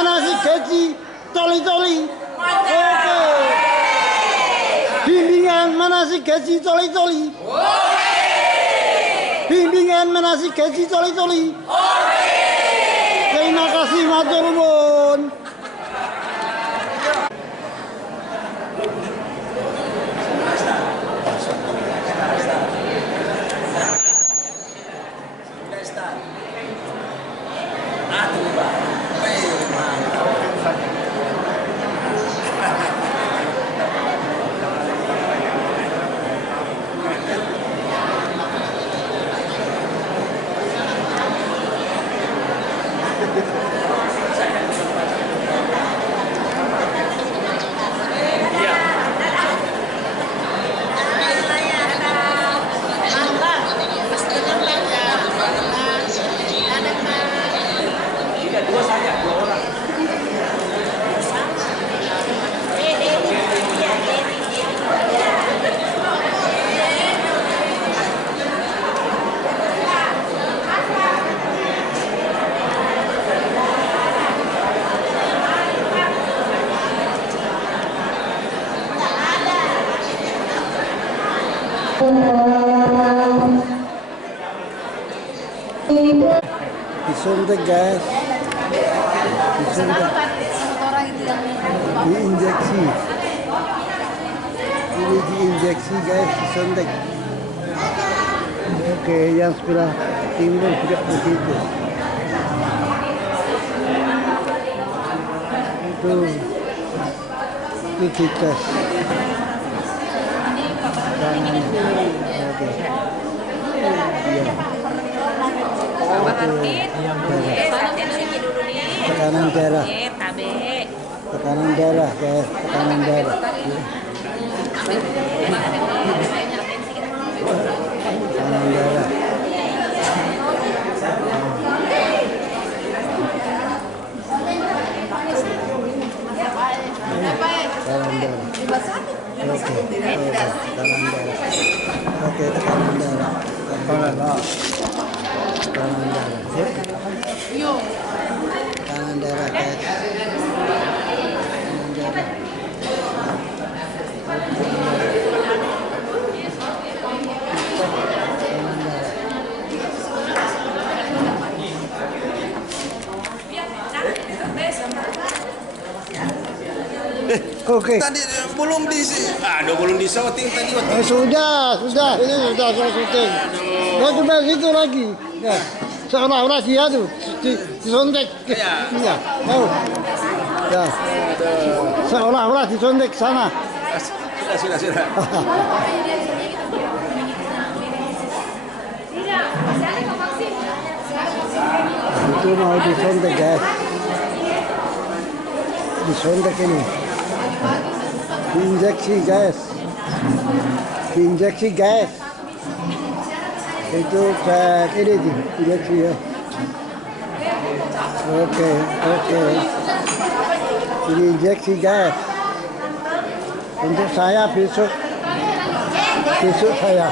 mana si gaji coli-coli? Oke. Bimbingan mana si gaji coli-coli? Bimbingan mana si gaji coli-coli? Terima kasih matur nuwun. Disuntik guys, disuntik, diinjeksi, ini diinjeksi guys, disuntik. Oke, yang sebelah timur juga begitu. Itu dites. Oke. Iya. Tekanan darah. Tekanan darah, guys. Tekanan darah. Tekanan darah. Oke, tekanan darah. Oke, tekanan darah. Tekanan darah. Tekanan darah. Tekanan darah, guys. Tekanan darah. Oke. Tadi belum diisi. Aduh, belum disorting tadi. Sudah. Ini sudah saya syuting. Nah, cuma situ lagi. Ya. Seolah-olah dia tuh disontek. Iya. Oh. Ya. Seolah-olah disontek sana. Sudah. Itu mau disontek guys. Disontek ini. Diinjeksi guys. Diinjeksi guys. Itu kayak ini diinjeksi ya. Oke. Diinjeksi guys. Untuk saya besok saya.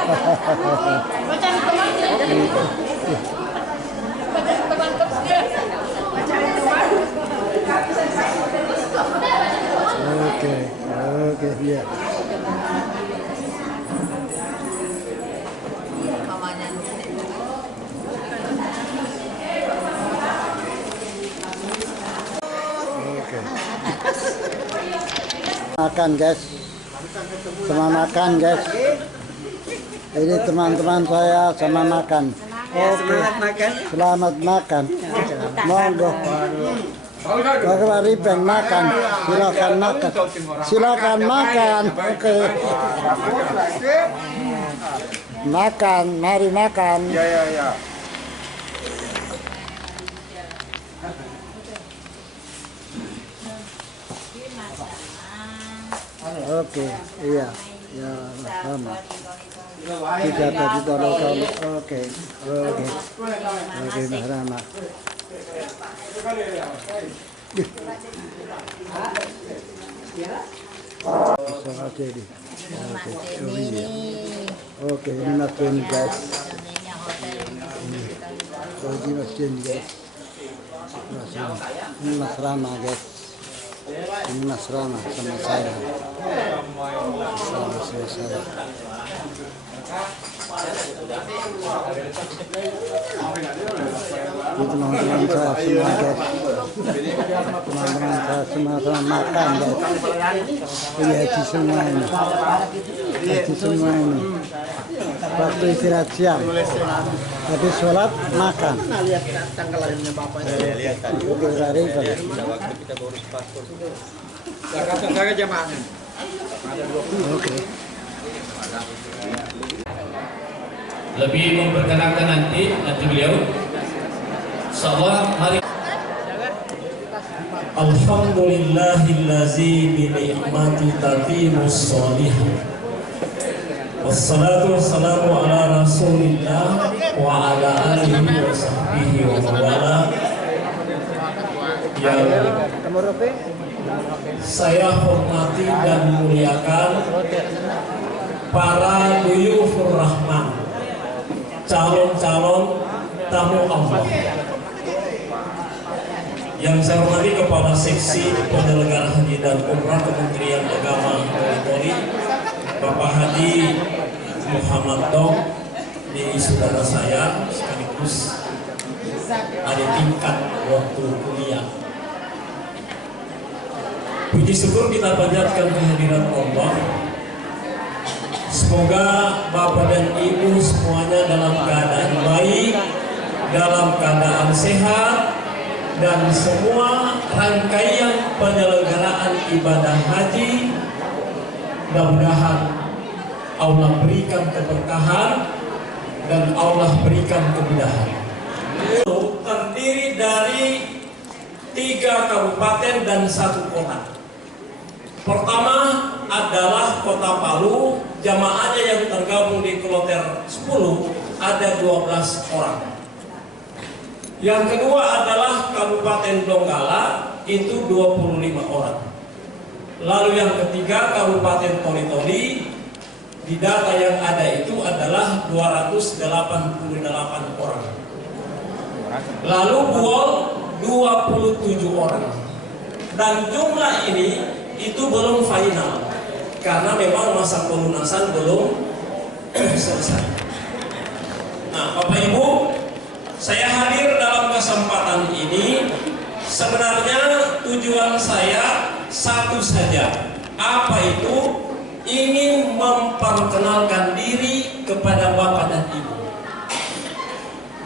Oke, iya. Makan guys, sama makan guys. Ini teman-teman saya sama makan. Oke, selamat makan. Monggo. Kalau ribeng makan, silakan makan. Oke. Makan, mari makan. Ya. Oke, iya, ya sama. Tidak tadi tolong. Oke, Mas Rama. Bisa aja di. Oke, ini Mas Doni guys. Ini Mas Doni guys. Ini Mas Rama guys. Ini Mas Rama sama saya. Sama saya. Itu teman-teman saya semua guys. Teman-teman saya semua makan guys. Ini haji semua ini. Haji semua ini. Waktu istirahat siang. Habis sholat makan. Lihat tanggal lahirnya bapak. Oke. Lebih memperkenalkan nanti beliau. Insyaallah mari. Alhamdulillahillazi bi ni'mati tatimus shalihin. Wassalatu wassalamu ala Rasulillah wa ala alihi wa sahbihi wa wala. Yang saya hormati dan muliakan para duyufur rahman, calon-calon tamu Allah. Yang saya hormati Kepala Seksi Penyelenggara Haji dan Umrah Kementerian Agama Polri, Bapak Haji Muhammad Dong, di saudara saya sekaligus ada tingkat waktu kuliah. Puji syukur kita panjatkan kehadiran Allah. Semoga Bapak dan Ibu semuanya dalam keadaan baik, dalam keadaan sehat, dan semua rangkaian penyelenggaraan ibadah haji mudah-mudahan Allah berikan keberkahan dan Allah berikan kemudahan. Terdiri dari 3 kabupaten dan 1 kota. Pertama adalah Kota Palu, jamaahnya yang tergabung di kloter 10 ada 12 orang. Yang kedua adalah Kabupaten Donggala, itu 25 orang. Lalu yang ketiga Kabupaten Toli-Toli, di data yang ada itu adalah 288 orang. Lalu Buol 27 orang. Dan jumlah ini itu belum final karena memang masa pelunasan belum selesai. Nah, Bapak Ibu, saya hadir dalam kesempatan ini sebenarnya tujuan saya satu saja. Apa itu? Ingin memperkenalkan diri kepada Bapak dan Ibu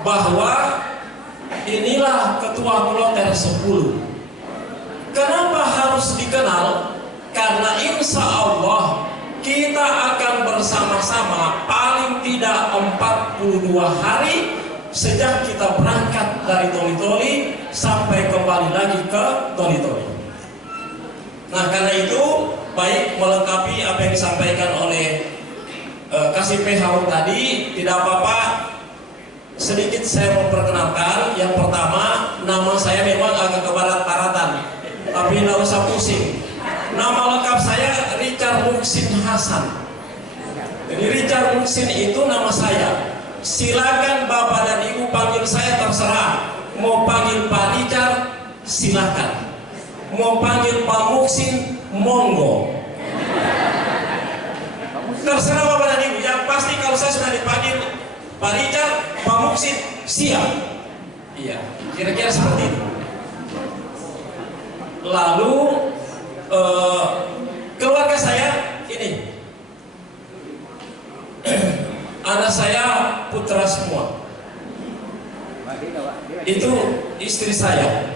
bahwa inilah ketua kloter 10. Kenapa harus dikenal? Karena insya Allah kita akan bersama-sama paling tidak 42 hari sejak kita berangkat dari Toli-Toli sampai kembali lagi ke Toli-Toli. Nah, karena itu baik melengkapi apa yang disampaikan oleh Kasih PHU tadi, tidak apa-apa sedikit saya memperkenalkan. Yang pertama, nama saya memang agak kebarat-baratan, tapi tidak usah pusing. Nama lengkap saya Richard Muksin Hasan. Jadi Richard Muksin itu nama saya. Silakan Bapak dan Ibu panggil saya terserah. Mau panggil Pak Richard, silakan. Mau panggil Pak Muksin, monggo. Terserah Bapak dan Ibu. Yang pasti kalau saya sudah dipanggil Pak Richard, Pak Muksin, siap. Iya, kira-kira seperti itu. Lalu keluarga saya ini, anak saya putra semua. Itu istri saya.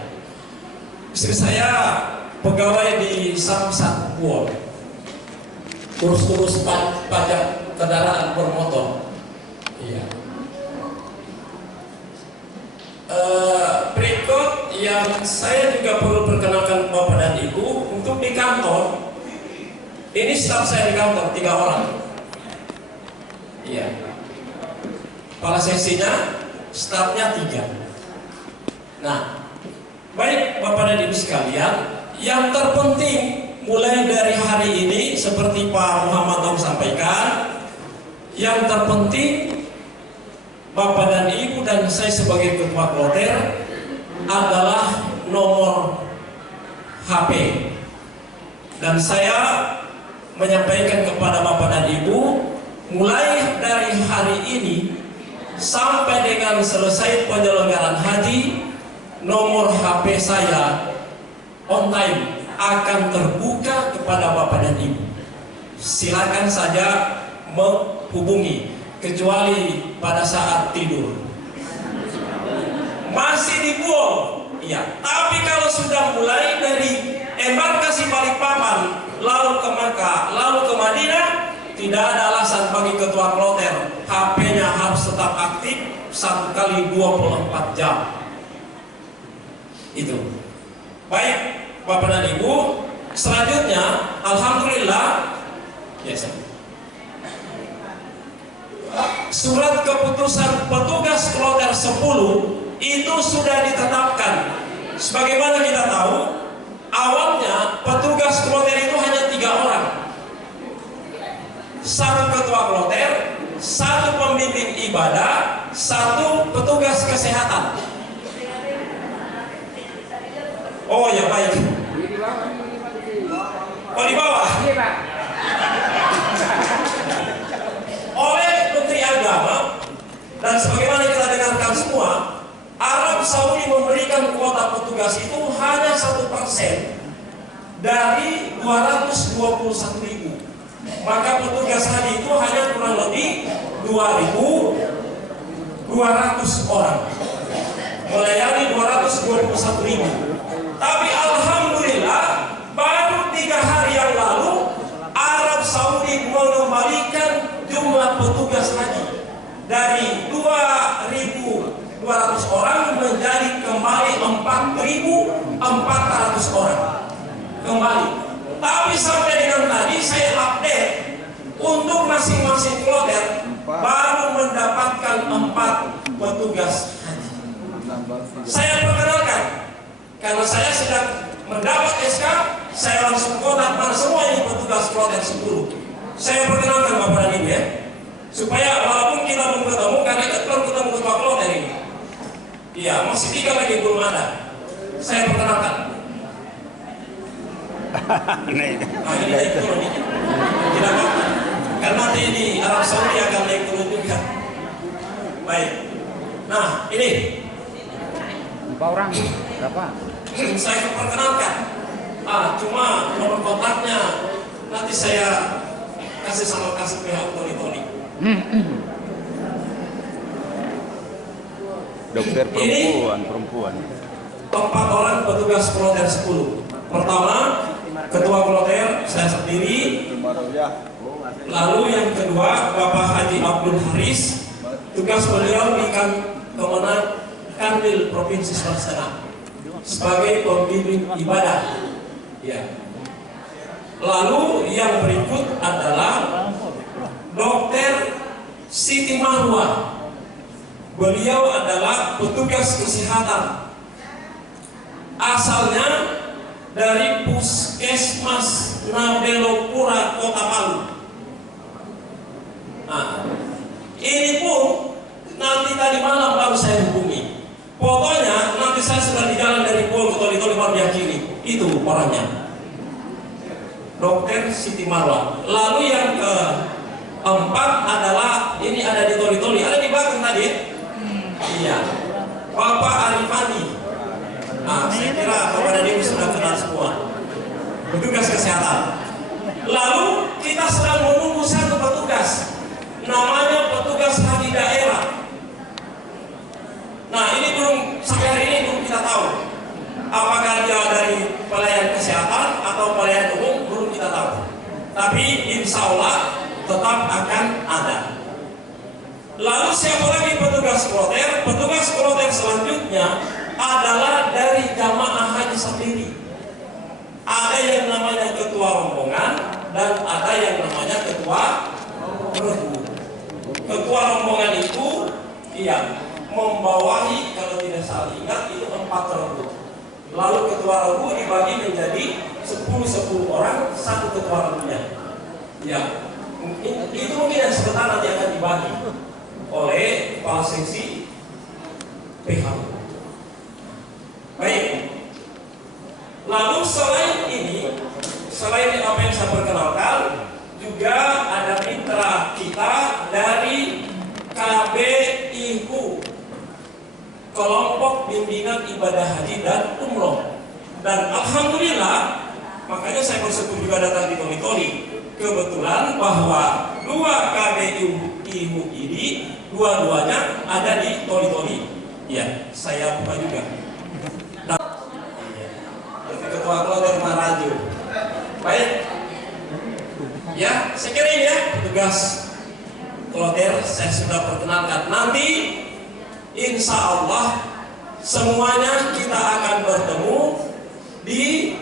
Istri saya pegawai di Samsat Buol, urus-urus pajak kendaraan bermotor. Iya. Berikut yang saya juga perlu perkenalkan Bapak dan Ibu untuk di kantor. Ini staf saya di kantor 3 orang. Iya. Kepala seksinya, stafnya 3. Nah, baik Bapak dan Ibu sekalian, yang terpenting mulai dari hari ini seperti Pak Muhammad Tom sampaikan, yang terpenting Bapak dan Ibu dan saya sebagai ketua kloter adalah nomor HP. Dan saya menyampaikan kepada Bapak dan Ibu, mulai dari hari ini sampai dengan selesai penyelenggaraan haji, nomor HP saya on time akan terbuka kepada Bapak dan Ibu. Silakan saja menghubungi, kecuali pada saat tidur. Masih dibuang, iya. Tapi kalau sudah mulai dari embarkasi Balikpapan, lalu ke Makkah, lalu ke Madinah, tidak ada alasan bagi ketua kloter. HP-nya harus tetap aktif 1 kali 24 jam. Itu. Baik, Bapak dan Ibu. Selanjutnya, alhamdulillah, yes, surat keputusan petugas kloter 10 itu sudah ditetapkan. Sebagaimana kita tahu, awalnya petugas kloter itu hanya 3 orang. 1 ketua kloter, 1 pembimbing ibadah, 1 petugas kesehatan. Oh ya, baik. Oh, di bawah. Oleh Menteri Agama, dan sebagaimana kita dengarkan semua, Arab Saudi memberikan kuota petugas itu hanya 1% dari 221.000. Maka petugas haji itu hanya kurang lebih 2.200 orang, melayani 221.000. Tapi alhamdulillah, baru 3 hari yang lalu Arab Saudi mengembalikan jumlah petugas haji dari 2.200 orang menjadi kembali 4.400 orang kembali. Tapi sampai dengan tadi saya update untuk masing-masing kloter baru mendapatkan 4 petugas haji. Saya perkenalkan, karena saya sedang mendapat SK, saya langsung kontak mana semua ini petugas kloter 10. Saya perkenalkan Bapak dan Ibu ya, supaya walaupun kita belum ketemu, karena kita baru ketemu ketua kloter ini. Iya, masih 3 lagi belum ada. Saya perkenalkan. Ini naik turun ini. Tidak apa-apa. Karena nanti ini Arab Saudi akan naik turun juga. Baik. Nah, ini. Berapa orang? Berapa? Saya perkenalkan. Cuma nomor kontaknya nanti saya kasih sama pihak Tony. Dokter perempuan. 4 orang petugas kloter 10. Pertama, ketua kloter saya sendiri. Lalu yang kedua, Bapak Haji Abdul Haris. Tugas beliau di Kemenang Kanwil Provinsi Sulawesi Tengah sebagai pembimbing ibadah. Ya. Lalu yang berikut adalah Dokter Siti Marwa. Beliau adalah petugas kesehatan. Asalnya dari Puskesmas Nabelopura, Kota Palu. Nah, ini pun nanti tadi malam baru saya hubungi. Pokoknya nanti saya sudah di jalan dari Pol ke Toli baru diyakini. Itu orangnya, Dokter Siti Marwa. Lalu yang keempat adalah ini ada di Toli, ada di belakang tadi. Iya, Bapak Arifani. Saya kira Bapak dan Ibu sudah kenal semua, petugas kesehatan. Lalu kita sedang menunggu 1 petugas, namanya petugas haji daerah. Nah, ini belum, sampai hari ini belum kita tahu apakah dia dari pelayan kesehatan atau pelayan umum, belum kita tahu. Tapi insya Allah tetap akan ada. Lalu siapa lagi petugas kloter? Petugas kloter selanjutnya adalah dari jamaah haji sendiri. Ada yang namanya ketua rombongan dan ada yang namanya ketua regu. Ketua rombongan itu membawahi, kalau tidak salah ingat, itu 4 regu. Lalu ketua regu dibagi menjadi 10 orang, 1 ketua regunya. Ya, itu mungkin yang sebentar nanti akan dibagi oleh kepala seksi PH. Lalu selain apa yang saya perkenalkan, juga ada mitra kita dari KBIU, Kelompok Bimbingan Ibadah Haji dan Umroh. Dan alhamdulillah, makanya saya bersyukur juga datang di Toli-Toli. Kebetulan bahwa dua KBIU ini dua-duanya ada di Toli-Toli. Ya, saya lupa juga. Ketua Kloter Marajo. Baik. Ya, saya kira ini ya tugas Kloter saya sudah perkenalkan. Nanti insya Allah semuanya kita akan bertemu di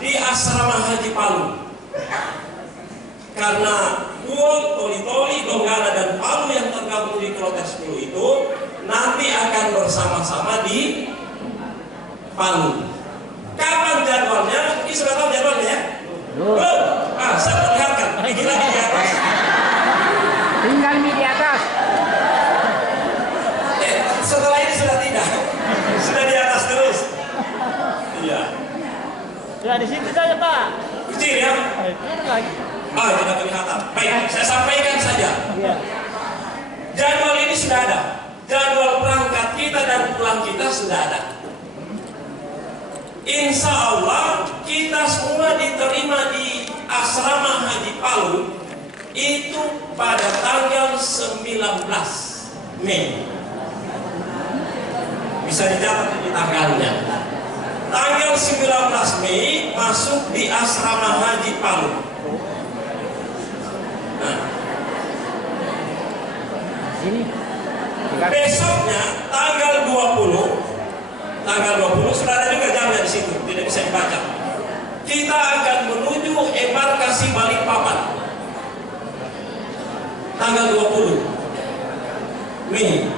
di Asrama Haji Palu. Karena Toli-Toli, Donggala dan Palu yang tergabung di Kloter 10 itu nanti akan bersama-sama di Palu. Kapan jadwalnya? Ini sudah tahu jadwalnya ya? Saya perlihatkan. Ini lagi di atas. Tinggal di atas. Setelah ini sudah tidak. Sudah di atas terus. Iya. Ya di situ saja Pak. Kecil ya? Tidak kelihatan. Baik, saya sampaikan saja. Iya. Jadwal ini sudah ada. Jadwal berangkat kita dan pulang kita sudah ada. Insya Allah kita semua diterima di Asrama Haji Palu itu pada tanggal 19 Mei. Bisa dicatat di tanggalnya. Tanggal 19 Mei masuk di Asrama Haji Palu. Nah, besoknya tanggal 20 sudah ada juga jamnya di situ, tidak bisa dibaca. Kita akan menuju embarkasi Balikpapan. Tanggal 20 Mei.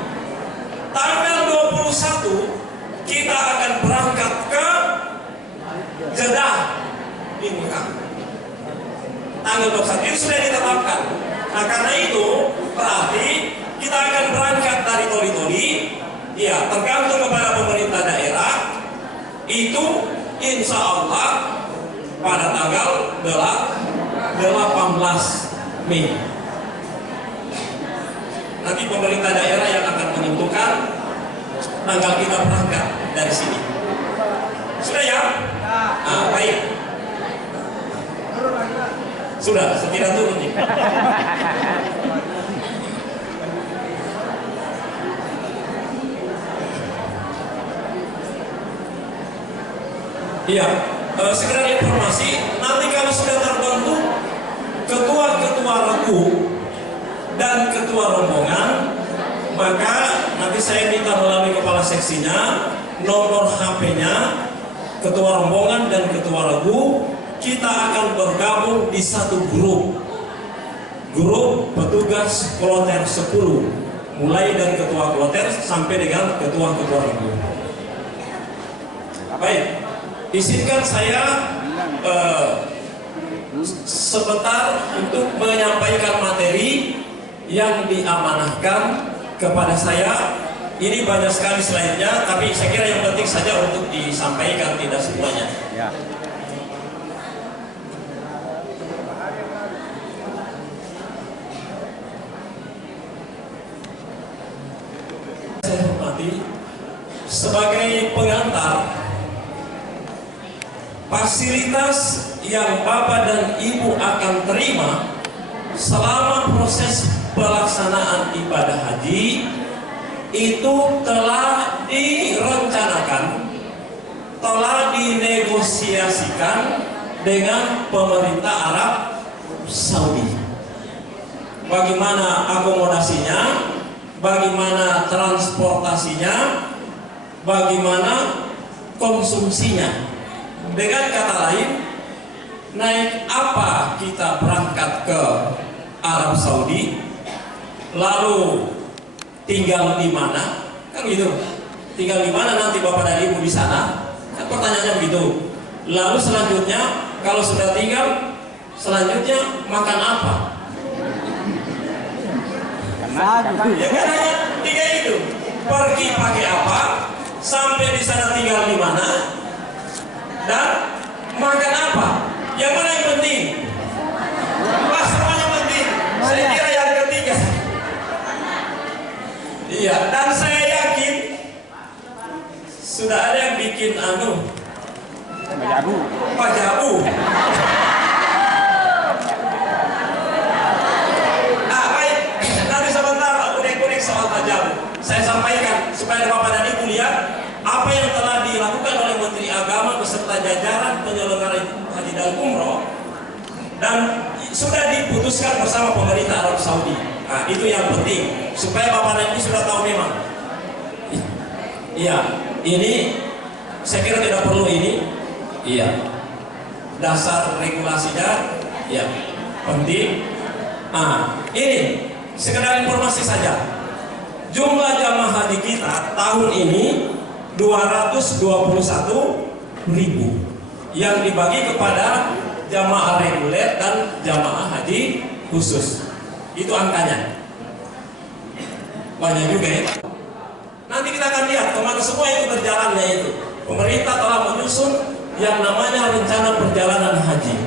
Tanggal 21 kita akan berangkat ke Jeddah di Mekah. Tanggal 21 itu sudah ditetapkan. Nah karena itu berarti kita akan berangkat dari Toli-Toli. Ya, tergantung kepada pemerintah daerah. Itu insya Allah pada tanggal 18 Mei. Nanti pemerintah daerah yang akan menentukan tanggal kita berangkat dari sini. Sudah ya? Nah, baik. Sudah, sekira turun nih. Iya, sekedar informasi, nanti kalau sudah terbentuk ketua-ketua regu dan ketua rombongan, maka nanti saya minta melalui kepala seksinya nomor HP-nya ketua rombongan dan ketua regu. Kita akan bergabung di satu grup petugas Kloter 10, mulai dari ketua Kloter sampai dengan ketua-ketua regu. Baik, izinkan saya sebentar untuk menyampaikan materi yang diamanahkan kepada saya. Ini banyak sekali slide-nya, tapi saya kira yang penting saja untuk disampaikan, tidak semuanya. Ya. Saya hormati sebagai pengantar, fasilitas yang Bapak dan Ibu akan terima selama proses pelaksanaan ibadah haji itu telah direncanakan, telah dinegosiasikan dengan pemerintah Arab Saudi. Bagaimana akomodasinya, bagaimana transportasinya, bagaimana konsumsinya. Dengan kata lain, naik apa kita berangkat ke Arab Saudi, lalu tinggal di mana, kan gitu. Tinggal di mana nanti Bapak dan Ibu di sana, kan pertanyaannya begitu. Lalu selanjutnya, kalau sudah tinggal, selanjutnya makan apa? Ya kan hanya tiga itu. Pergi pakai apa, sampai di sana tinggal di mana, anu Majabu. Pajabu. Baik, nanti sebentar unek-unek soal Pajabu. Saya sampaikan supaya Bapak dan Ibu lihat apa yang telah dilakukan oleh Menteri Agama beserta jajaran penyelenggara haji dan umroh dan sudah diputuskan bersama pemerintah Arab Saudi. Nah, itu yang penting supaya Bapak dan Ibu sudah tahu memang. Iya, ini saya kira tidak perlu ini. Iya, dasar regulasinya, ya penting. Ini sekedar informasi saja. Jumlah jamaah haji kita tahun ini 221.000 yang dibagi kepada jamaah reguler dan jamaah haji khusus. Itu angkanya. Banyak juga ya. Nanti kita akan lihat kemana semua itu berjalannya itu. Pemerintah telah menyusun yang namanya rencana perjalanan haji.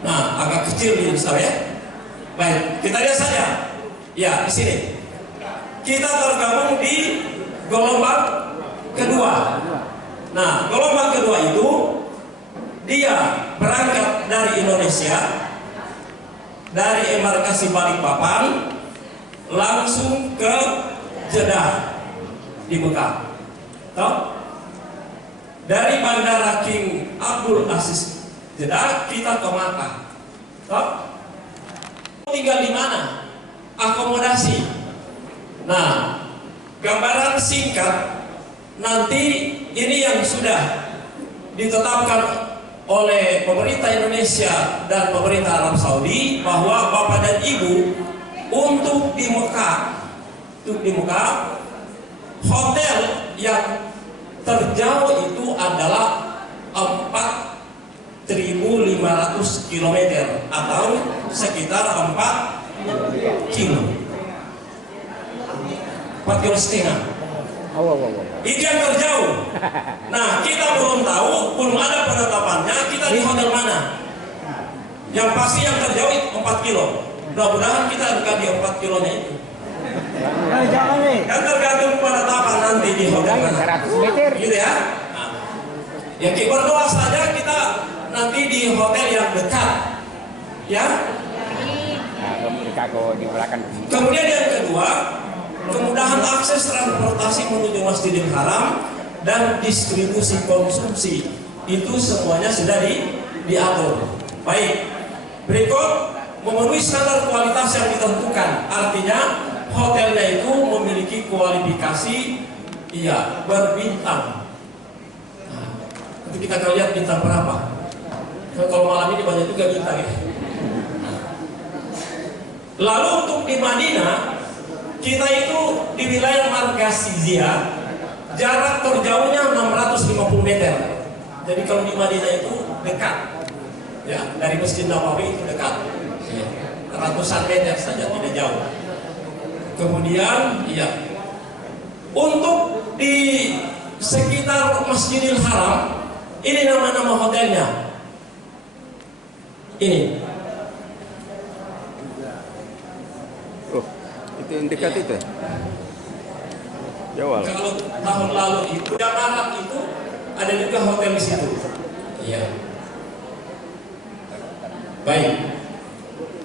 Nah, agak kecil di saya. Baik, kita lihat saja. Ya, di sini. Kita tergabung di gelombang kedua. Nah, gelombang kedua itu dia berangkat dari Indonesia, dari embarkasi Balikpapan, langsung ke Jeddah di Mekah. Tahu? Dari Bandara King Abdul Aziz Jeddah kita ke Makkah. Tahu? Tinggal di mana? Akomodasi. Nah, gambaran singkat nanti ini yang sudah ditetapkan oleh pemerintah Indonesia dan pemerintah Arab Saudi bahwa Bapak dan Ibu untuk di Mekah, hotel yang terjauh itu adalah 4.500 km atau sekitar 4 kilo. 4,5 kilo. Itu yang terjauh. Nah, kita belum tahu, belum ada penetapannya kita di hotel mana. Yang pasti yang terjauh 4 kilo. Mudah-mudahan kita bukan di 4 kilonya itu. Yang tergantung penetapan nanti di hotel mana. 100 meter. Gitu ya. Nah, ya kita berdoa saja kita nanti di hotel yang dekat. Ya. Di belakang. Kemudian yang kedua, kemudahan akses transportasi menuju Masjidil Haram dan distribusi konsumsi itu semuanya sudah diatur. Baik, berikut memenuhi standar kualitas yang ditentukan. Artinya hotelnya itu memiliki kualifikasi berbintang. Nah, nanti kita akan lihat bintang berapa. Kalau malam ini banyak juga bintang ya. Lalu untuk di Madinah, kita itu di wilayah Margasizia, jarak terjauhnya 650 meter. Jadi kalau di Madinah itu dekat, ya dari Masjid Nabawi itu dekat, ratusan meter saja, tidak jauh. Kemudian, untuk di sekitar Masjidil Haram, ini nama-nama hotelnya. Ini. Itu yang dekat itu. Jawab. Kalau tahun lalu itu Jamarat itu ada juga hotel di situ. Iya. Baik.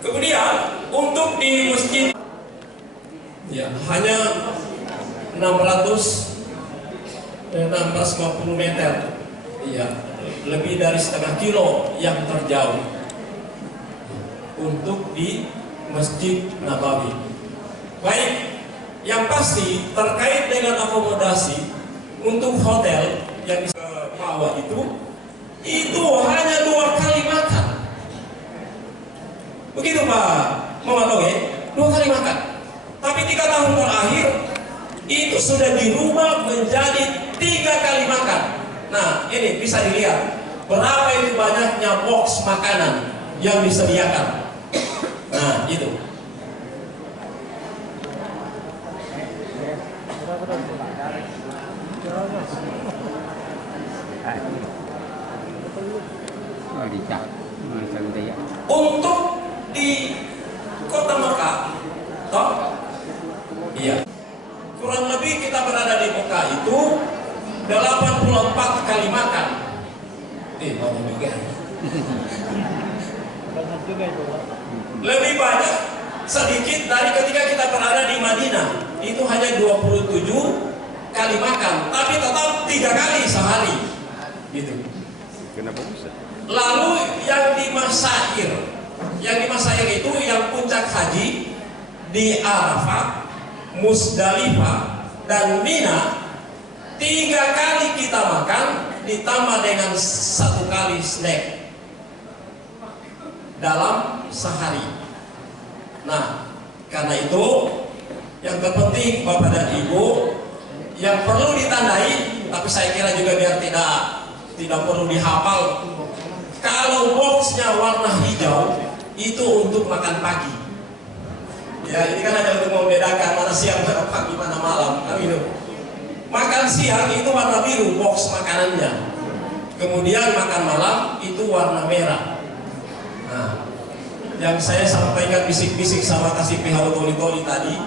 Kemudian untuk di masjid hanya 650 meter. Iya, lebih dari setengah kilo yang terjauh untuk di Masjid Nabawi. Baik, yang pasti terkait dengan akomodasi untuk hotel yang di bawah itu hanya 2 kali makan. Begitu Pak Muhammad Oge, 2 kali makan. Tapi 3 tahun terakhir itu sudah dirubah menjadi 3 kali makan. Nah, ini bisa dilihat berapa itu banyaknya box makanan yang disediakan. Nah, itu. Untuk di kota Mekah, kurang lebih kita berada di Mekah itu 84 kali makan. Banyak juga. Lebih banyak sedikit dari ketika kita berada di Madinah. Itu hanya 27 kali makan, tapi tetap 3 kali sehari. Gitu. Kenapa bisa? Lalu yang di Masyair itu yang puncak haji di Arafah, Musdalifah, dan Mina, 3 kali kita makan ditambah dengan 1 kali snack dalam sehari. Nah, karena itu yang terpenting Bapak dan Ibu yang perlu ditandai, tapi saya kira juga biar tidak perlu dihafal. Kalau boxnya warna hijau itu untuk makan pagi. Ya, ini kan hanya untuk membedakan mana siang, mana pagi, mana malam. Makan siang itu warna biru box makanannya. Kemudian makan malam itu warna merah. Nah, yang saya sampaikan bisik-bisik sama kasih PHU Toli-Toli tadi,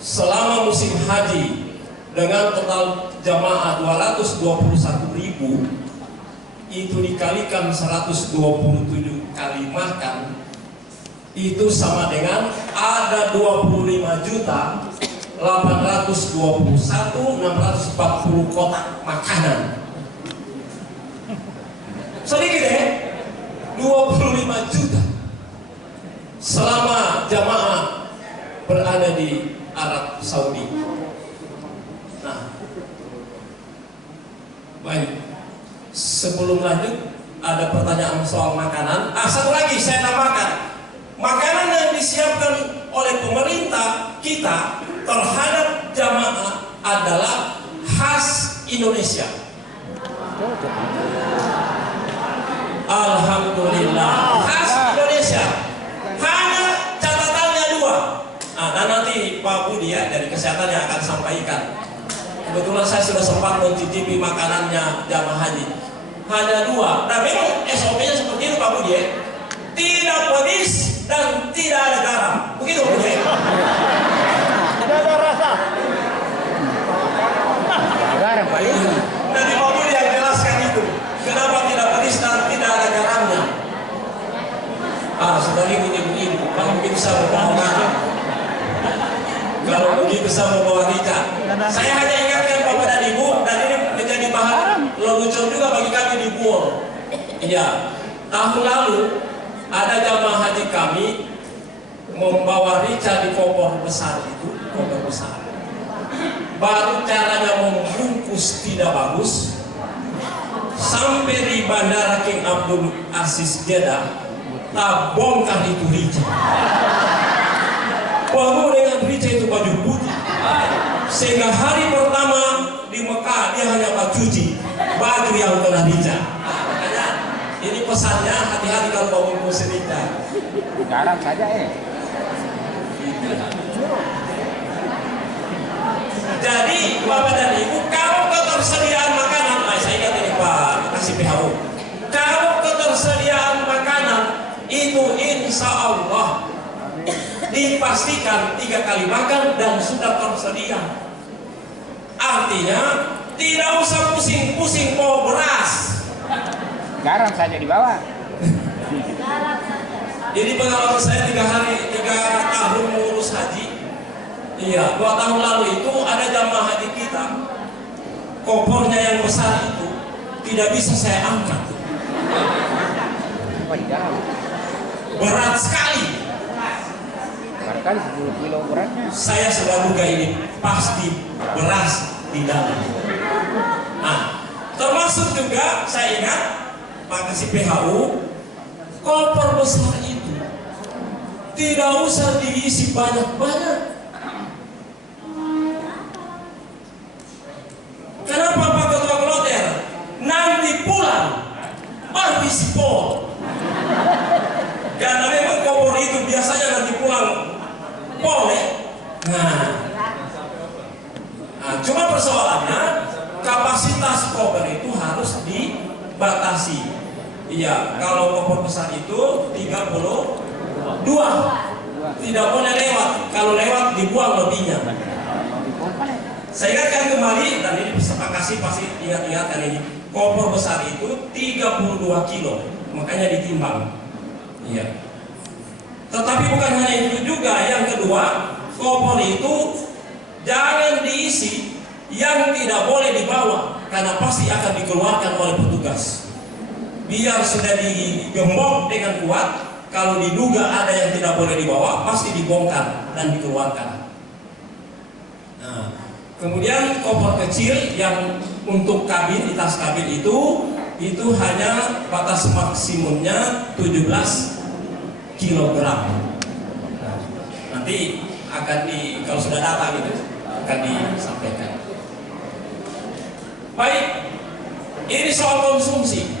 selama musim haji dengan total jamaah 221.000, itu dikalikan 127 kali makan, itu sama dengan ada 25.821.640 kotak makanan. Sedikit 25 juta selama jamaah berada di Arab Saudi. Nah, baik. Sebelum lanjut, ada pertanyaan soal makanan. Satu lagi saya tambahkan. Makanan yang disiapkan oleh pemerintah kita terhadap jamaah adalah khas Indonesia. Alhamdulillah, khas Indonesia. Hanya catatannya 2. Dan nanti Pak Budi dari kesehatan yang akan sampaikan. Kebetulan saya sudah sempat mencicipi makanannya jamaah haji. Hanya 2. Dan memang SOP-nya seperti itu Pak Budi. Tidak pedis dan tidak ada garam. Begitu Pak Budi. Tidak ada rasa. Garam paling. Dari Pak Budi yang jelaskan itu. Kenapa tidak pedis dan tidak ada garamnya? Sudah ibu-ibu. Kalau begitu saya membawa Rika. Saya hanya ingatkan Bapak dan Ibu, dan ini menjadi bahan lelucon juga bagi kami di Buol. Iya, tahun lalu ada jamaah haji kami membawa Rica di koper besar itu, koper besar. Baru caranya membungkus tidak bagus, sampai di Bandara King Abdul Aziz Jeddah, tak bongkar itu Rica. Baru dengan Rica itu baju putih, sehingga hari pertama di Mekah dia hanya cuci baju yang kena Rica. Makanya ini pesannya, hati-hati kalau mau bungkus Rica. Garam saja Jadi Bapak dan Ibu, kalau ketersediaan makanan, saya ingat ini Pak kasih PHU. Kalau ketersediaan makanan itu insya Allah dipastikan 3 kali makan dan sudah tersedia. Artinya tidak usah pusing-pusing mau beras. garam saja dibawa. Ini pengalaman saya 3 tahun mengurus haji. Iya, 2 tahun lalu itu ada jamaah haji kita, kopornya yang besar itu tidak bisa saya angkat. Berat sekali. Barangkali 10 kilo beratnya. Saya sudah duga ini pasti beras di dalam. Nah, termasuk juga saya ingat Pak Kasih PHU, koper besar itu tidak usah diisi banyak-banyak. Kenapa Pak Ketua Kloter? Nanti pulang berisi pol. Karena memang koper itu biasanya nanti pulang pol ya. Nah, cuma persoalannya kapasitas koper itu harus dibatasi. Iya, kalau koper besar itu 32, tidak boleh lewat. Kalau lewat dibuang lebihnya. Saya ingatkan kembali, dan ini peserta kasih pasti ingat-ingatkan ini. Koper besar itu 32 kilo, makanya ditimbang. Iya. Tetapi bukan hanya itu juga, yang kedua, koper itu jangan diisi yang tidak boleh dibawa, karena pasti akan dikeluarkan oleh petugas. Biar sudah digembok dengan kuat, kalau diduga ada yang tidak boleh dibawa, pasti dibongkar dan dikeluarkan. Nah, kemudian koper kecil yang untuk kabin, di tas kabin itu hanya batas maksimumnya 17 kilogram. Nah, nanti akan kalau sudah datang itu akan disampaikan. Baik, ini soal konsumsi.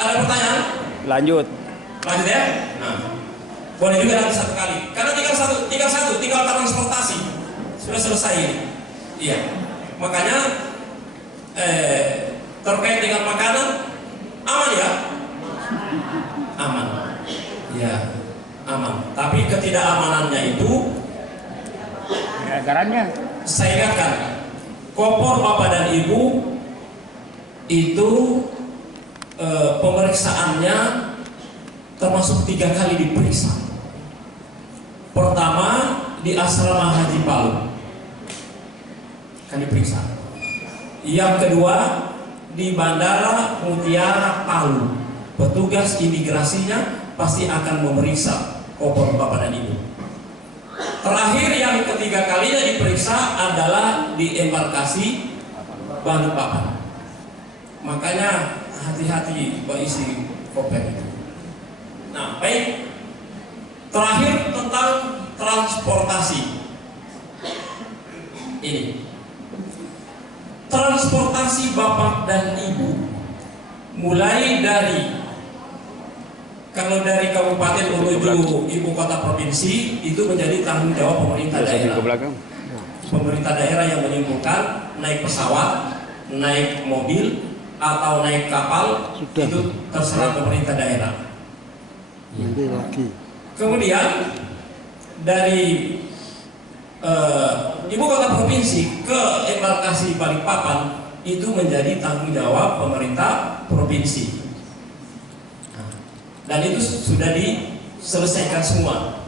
Ada pertanyaan? Lanjut. Lanjut ya. Nah, boleh juga nanti satu kali. Karena tinggal transportasi sudah selesai ini. Iya. Makanya terkait dengan makanan aman ya? Aman. Ya, aman. Tapi ketidakamanannya itu Anggarannya. saya ingatkan, koper bapak dan ibu itu pemeriksaannya termasuk 3 kali diperiksa. Pertama di asrama Haji Palu kan diperiksa. Yang kedua di Bandara Mutiara Palu, petugas imigrasinya pasti akan memeriksa koper bapak dan ibu. Terakhir yang ketiga kalinya diperiksa adalah di embarkasi Balikpapan. Makanya hati-hati berisi koper itu. Nah, baik. Terakhir tentang transportasi. Ini. Transportasi bapak dan ibu mulai dari, kalau dari kabupaten menuju ibu kota provinsi itu menjadi tanggung jawab pemerintah daerah. Pemerintah daerah yang menyimpulkan naik pesawat, naik mobil, atau naik kapal itu terserah pemerintah daerah. Kemudian dari ibu kota provinsi ke embarkasi Balikpapan itu menjadi tanggung jawab pemerintah provinsi. Dan itu sudah diselesaikan semua.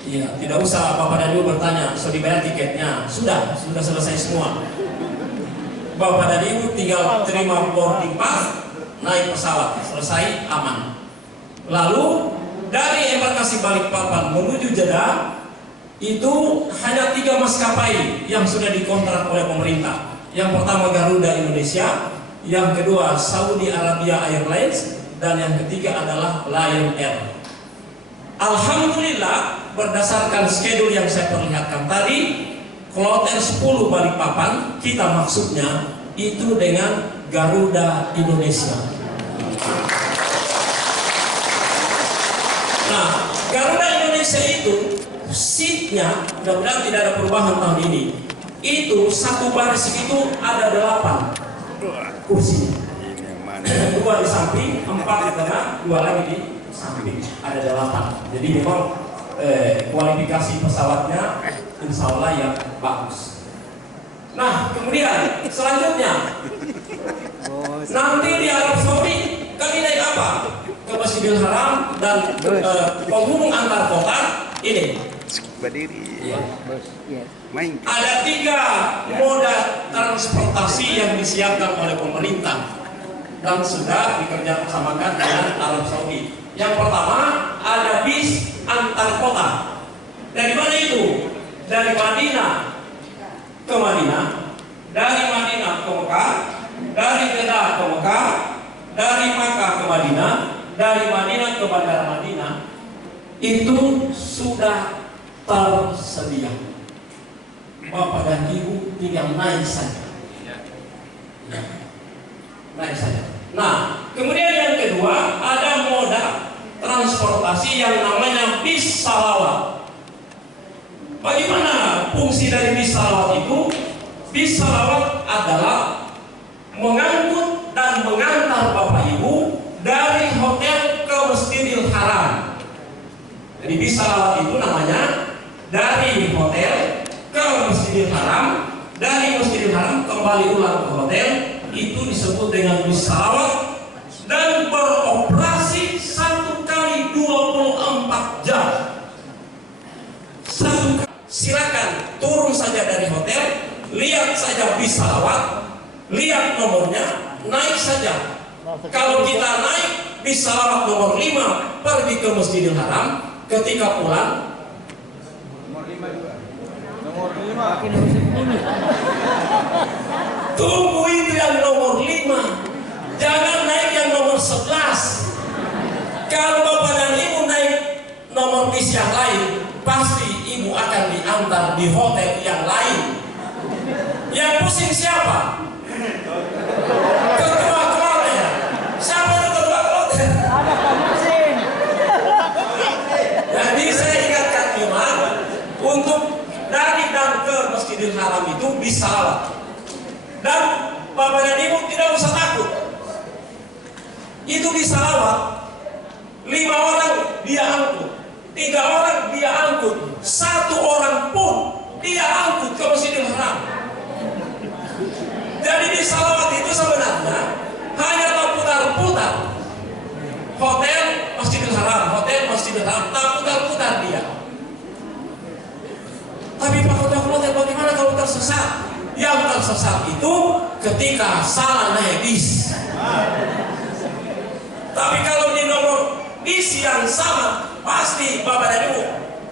Iya, tidak usah bapak dan ibu bertanya, sudah dibayar tiketnya? Sudah selesai semua. Bapak dan ibu tinggal terima boarding pass, naik pesawat, selesai, aman. Lalu dari embarkasi Balikpapan menuju Jeddah itu hanya 3 maskapai yang sudah dikontrak oleh pemerintah. Yang pertama Garuda Indonesia, yang kedua Saudi Arabia Airlines, dan yang ketiga adalah Lion Air. Alhamdulillah, berdasarkan schedule yang saya perlihatkan tadi, kloter 10 Balikpapan kita maksudnya itu dengan Garuda Indonesia. Nah, Garuda Indonesia itu seatnya, mudah-mudahan tidak ada perubahan tahun ini. Itu satu baris itu ada 8 kursi. 2 di samping, 4 di tengah, 2 lagi di samping, ada 8. Jadi memang kualifikasi pesawatnya insya Allah yang bagus. Nah, kemudian selanjutnya nanti di Arab Saudi kami naik apa? Ke Masjidil Haram dan penghubung antar kota ini. Berdiri. Ada 3 moda transportasi yang disiapkan oleh pemerintah dan sudah dikerjasamakan dengan Arab Saudi. Yang pertama ada bis antar kota. Dari mana itu? Dari Madinah ke Madinah, dari Madinah ke Mekah, dari Jeddah ke Mekah, dari Makkah ke Madinah, dari Madinah ke Bandara Madinah. Itu sudah tersedia. Bapak dan Ibu tinggal naik saja. Naik saja. Nah, kemudian yang kedua ada moda transportasi yang namanya bis salawat. Bagaimana fungsi dari bis salawat itu? Bis salawat adalah mengangkut dan mengantar Bapak Ibu dari hotel ke Masjidil Haram. Jadi bis salawat itu namanya dari hotel ke Masjidil Masjidil Haram, dari Masjidil Haram kembali ulang ke hotel, itu disebut dengan bis salawat, dan beroperasi 1 kali 24 jam. Silakan turun saja dari hotel, lihat saja bis salawat, lihat nomornya, naik saja. Kalau kita naik bis salawat nomor 5 pergi ke Masjidil Haram, ketika pulang tunggu itu yang nomor 5, jangan naik yang nomor 11. Kalau bapak dan ibu naik nomor bis yang lain, pasti ibu akan diantar di hotel yang lain. Yang pusing siapa? Ketua kloter. Siapa itu ketua kloter? Ada Pak Musim. Jadi saya ingatkan Imam, untuk dari dan ke Masjidil Haram itu bisa salawat. Dan bapak dan ibu tidak usah takut. Itu bisa salawat. 5 orang dia angkut, 3 orang dia angkut, 1 orang pun dia angkut ke Masjidil Haram. Jadi di salawat itu sebenarnya hanya terputar-putar. Hotel Masjidil Haram, hotel Masjidil Haram, tak putar-putar dia. Tapi Pak Ketua Kloter, bagaimana kalau tersesat? Yang tersesat itu ketika salah naik bis. Tapi kalau di nomor bis yang sama, pasti Bapak dan Ibu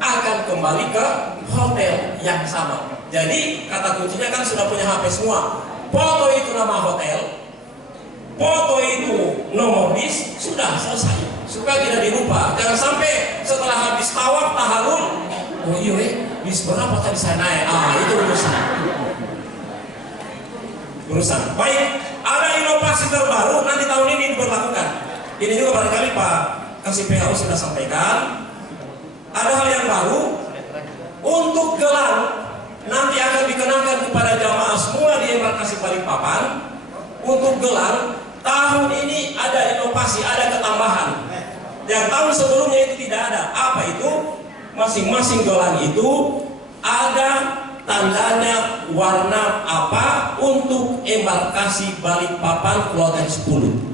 akan kembali ke hotel yang sama. Jadi kata kuncinya kan sudah punya HP semua. Foto itu nama hotel, foto itu nomor bis, sudah selesai. Supaya tidak dilupa. Jangan sampai setelah habis tawaf tahalul, oh iya, bis berapa tadi saya naik? Itu urusan. Baik, ada inovasi terbaru nanti tahun ini diberlakukan. Ini juga barangkali Pak Kasih PHU sudah sampaikan. Ada hal yang baru untuk gelang. Nanti akan dikenakan kepada jamaah semua di embarkasi Balikpapan. Untuk gelang, tahun ini ada inovasi, ada ketambahan. Yang tahun sebelumnya itu tidak ada. Apa itu? Masing-masing gelang itu ada tandanya warna apa untuk embarkasi Balikpapan kloter 10.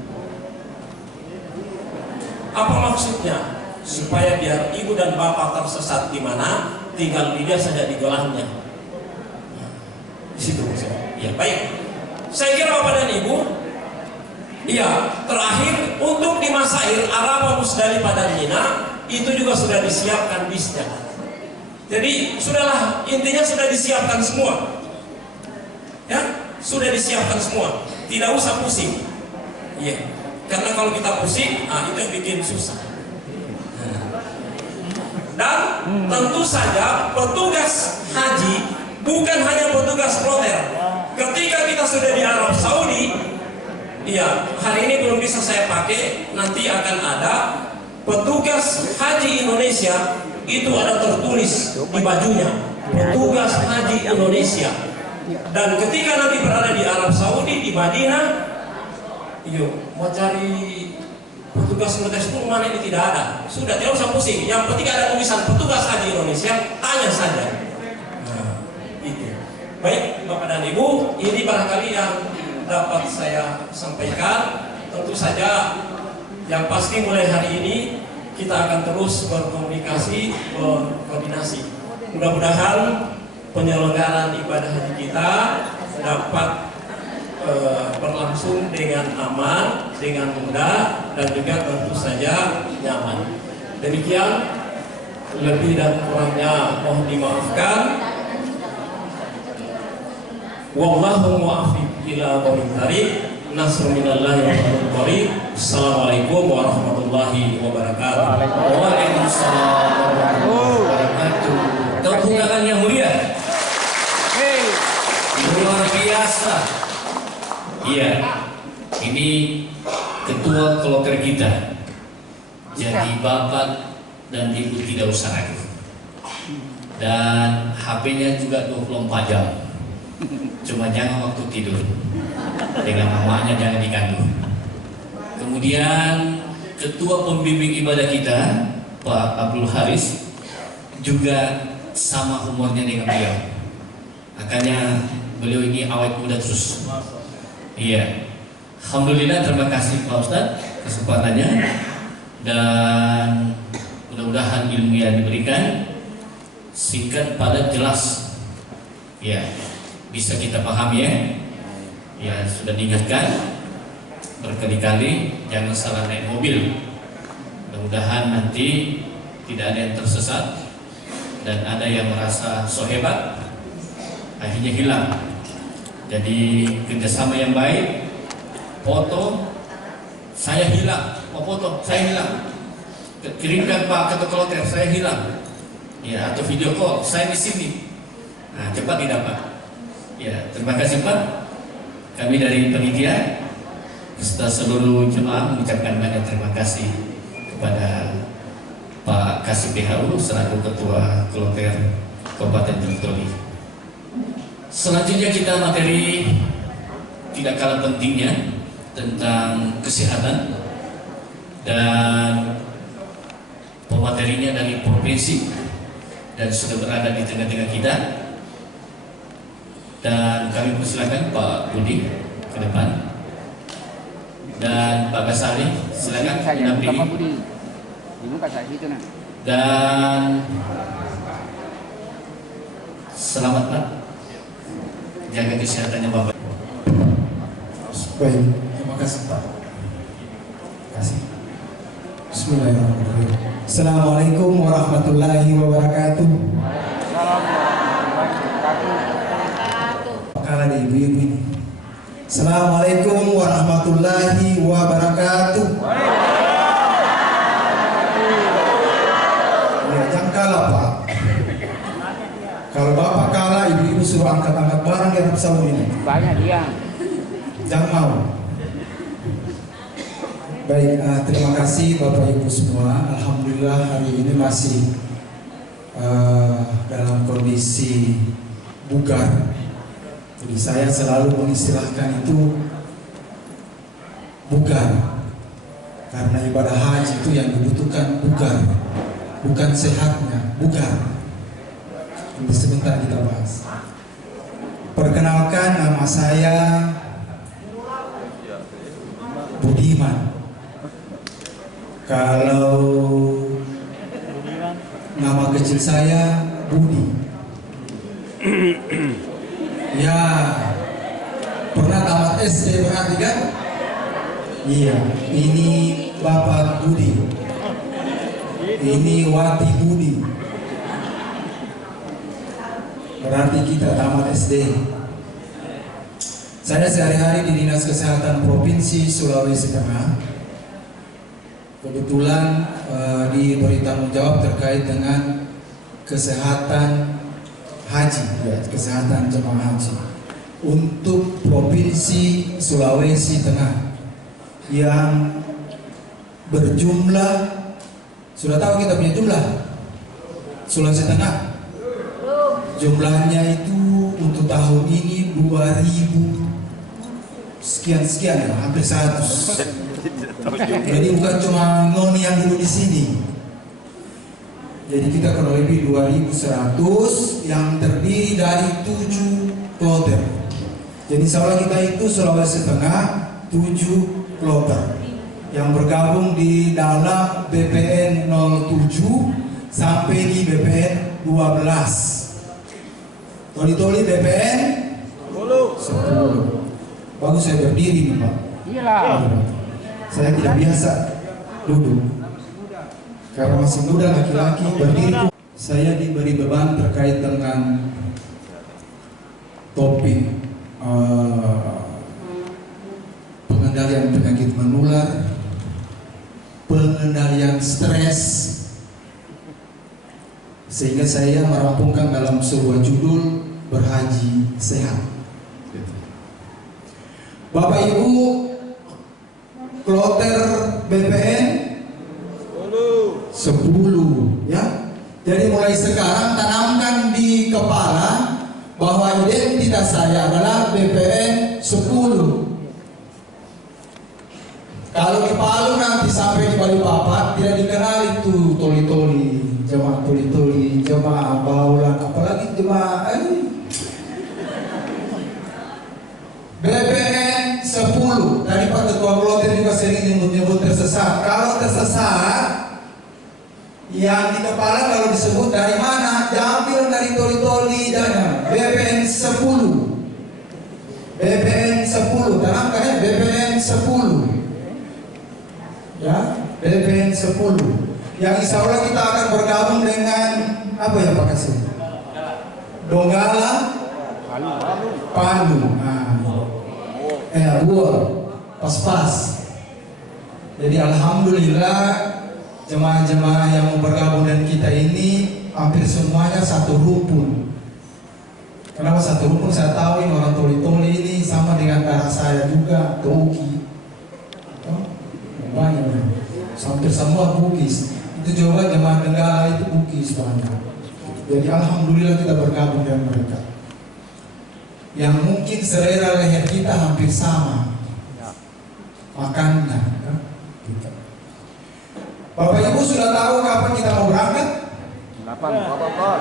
Apa maksudnya? Supaya biar ibu dan bapak tersesat di mana, tinggal dilihat saja di gelangnya. Di situ ya, baik. Saya kira bapak dan ibu, ya, terakhir untuk di Masair Arafah Musdalifah dan Mina itu juga sudah disiapkan bisnya. Jadi sudahlah, intinya sudah disiapkan semua. Ya, sudah disiapkan semua. Tidak usah pusing. Iya. Karena kalau kita pusing, itu yang bikin susah. Dan tentu saja petugas haji bukan hanya petugas kloter. Ketika kita sudah di Arab Saudi, iya, hari ini belum bisa saya pakai, nanti akan ada petugas haji Indonesia, itu ada tertulis di bajunya, petugas haji Indonesia. Dan ketika nanti berada di Arab Saudi, di Madinah, mau cari petugas militer pun mana ini tidak ada. Sudah, tidak usah pusing. Yang penting ada tulisan petugas haji Indonesia, tanya saja. Itu. Baik, Bapak dan Ibu, ini barangkali yang dapat saya sampaikan. Tentu saja yang pasti mulai hari ini kita akan terus berkomunikasi, berkoordinasi. Mudah-mudahan penyelenggaraan ibadah haji kita dapat berlangsung dengan aman, dengan mudah, dan juga tentu saja nyaman. Demikian, lebih dan kurangnya mohon dimaafkan. Wallahu muwaffiq ila aqwamit thariq. Nasrun minallahi wa fadlun qarib. Assalamualaikum warahmatullahi wabarakatuh. Waalaikumsalam warahmatullahi wabarakatuh. Tepuk tangan yang mulia. Luar biasa. Iya, ini ketua kloter kita. Jadi bapak dan ibu tidak usah ragu. Dan HP-nya juga 24 jam. Cuma jangan waktu tidur. Dengan mamanya jangan diganggu. Kemudian ketua pembimbing ibadah kita, Pak Abdul Haris, juga sama humornya dengan beliau. Makanya beliau ini awet muda terus. Iya. Alhamdulillah, terima kasih Pak Ustadz kesempatannya, dan mudah-mudahan ilmu yang diberikan singkat, padat, jelas. Ya, bisa kita pahami ya. Ya, sudah diingatkan berkali-kali jangan salah naik mobil. Mudah-mudahan nanti tidak ada yang tersesat dan ada yang merasa so hebat akhirnya hilang. Jadi kerjasama yang baik. Foto saya hilang, foto saya hilang, kirimkan Pak ke kloter saya hilang, ya, atau video call saya di sini, nah cepat didapat. Ya, terima kasih Pak. Kami dari panitia beserta seluruh jemaah mengucapkan banyak terima kasih kepada Pak Kasih PHU selaku Ketua Kloter Kabupaten Toli. Selanjutnya kita materi tidak kalah pentingnya tentang kesehatan, dan pematerinya dari provinsi dan sudah berada di tengah-tengah kita, dan kami persilakan Pak Budi ke depan dan Pak Gasali silakan mendampingi. Pak Budi, dibuka saat itu nah. Dan selamat Pak, jaga kesehatannya Bapak. Baik, terima kasih Pak. Terima kasih. Bismillahirrahmanirrahim. Assalamualaikum warahmatullahi wabarakatuh. Kala di ibu-ibu ini. Assalamualaikum warahmatullahi wabarakatuh. Ya, jangan kalah Pak. Kalau Bapak kalah, ibu-ibu suruh angkat-angkat barang di Arab Saudi ini. Banyak dia. Jangan mau. Baik, terima kasih Bapak Ibu semua. Alhamdulillah hari ini masih dalam kondisi bugar. Jadi saya selalu mengistilahkan itu bugar, karena ibadah haji itu yang dibutuhkan bugar, bukan sehatnya, bugar. Nanti sebentar kita bahas. Perkenalkan, nama saya Budiman. Kalau nama kecil saya Budi. Ya, pernah tamat SD berarti kan? Iya, ini Bapak Budi. Ini Wati Budi. Berarti kita tamat SD. Saya sehari-hari di Dinas Kesehatan Provinsi Sulawesi Tengah. Kebetulan diberi tanggung jawab terkait dengan kesehatan haji, ya, kesehatan jemaah haji untuk Provinsi Sulawesi Tengah yang berjumlah, sudah tahu kita punya jumlah Sulawesi Tengah? Jumlahnya itu untuk tahun ini 2000 sekian ya, hampir 100. Jadi bukan cuma ngoni yang dulu di sini. Jadi kita kurang lebih 2100 yang terdiri dari 7 kloter. Jadi seolah kita itu Sulawesi Tengah 7 kloter yang bergabung di dalam BPN 07 sampai di BPN 12. Toli-toli BPN 10. Bagus saya berdiri nih Pak. Iyalah. Saya tidak biasa duduk. Karena masih muda laki-laki berdiri. Saya diberi beban terkait dengan topik pengendalian penyakit menular, pengendalian stres, sehingga saya merampungkan dalam sebuah judul berhaji sehat. Bapak Ibu, kloter BPN 10 ya. Jadi mulai sekarang tanamkan di kepala bahwa identitas saya adalah BPN 10. Kalau di Palu nanti sampai di Balikpapan tidak dikenal itu toli-toli, jemaah toli-toli, jemaah baulan, apalagi jemaah ketua kloter juga sering nyebut tersesat. Kalau tersesat, yang di kepala kalau disebut dari mana? Diambil dari toli-toli dana. BPN 10. BPN 10. Tanamkan ya, BPN 10. Ya, BPN 10. Yang insya Allah kita akan bergabung dengan apa ya Pak Kasih? Donggala, Palu. Buah, pas-pas. Jadi alhamdulillah jemaah-jemaah yang mau bergabung dengan kita ini hampir semuanya satu rumpun. Kenapa satu rumpun? Saya tahu ini orang toli-toli ini sama dengan darah saya juga, Toki. Banyak, hampir semua Bugis. Itu juga jemaah Donggala itu Bugis banyak. Jadi alhamdulillah kita bergabung dengan mereka. Yang mungkin selera leher kita hampir sama makannya. Bapak Ibu sudah tahu kapan kita mau berangkat? 8 Bapak.